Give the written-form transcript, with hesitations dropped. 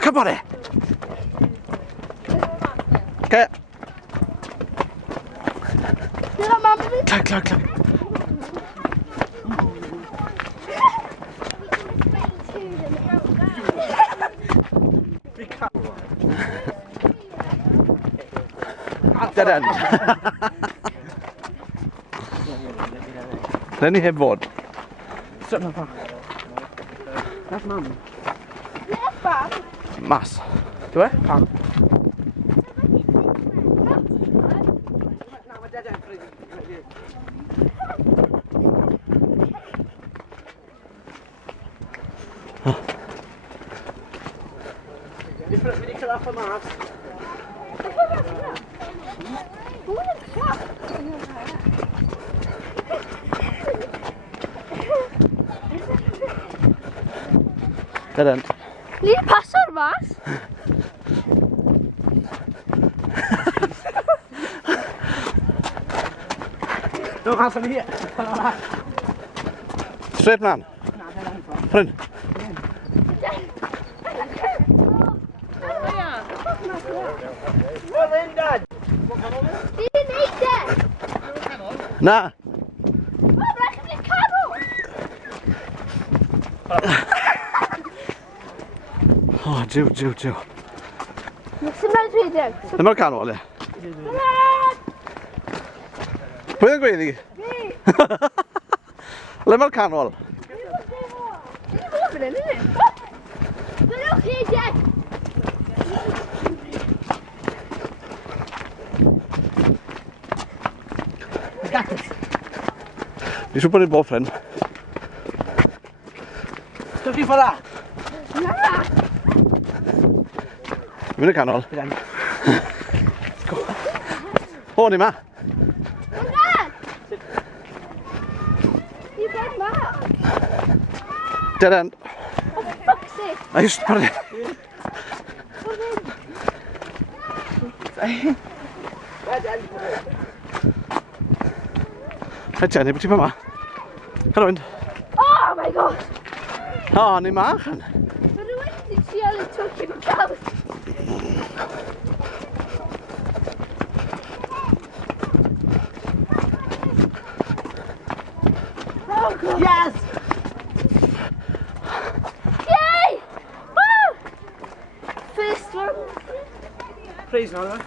Come on, okay. Klar. Dead end. Den är helt vård. Mass. Du är? Pam. Vi kallar för mass. Det är den. Lite passar vas. Då han som är här. Straight man. Friend. Nej. Joe. Det är kan eller? På en grej. Lemon canol. Vi ska på din boyfriend. Ska vi få det? Vill du kanal? Åh, ni med? Det är den. Ja, just det. Hej, Jenny, betyder mamma. Hallå, inte. Oh my god! Ja, ni machen. Men du är inte så jävla tråkig och kallt. Yes! Yay! Woo! First one. Please, no.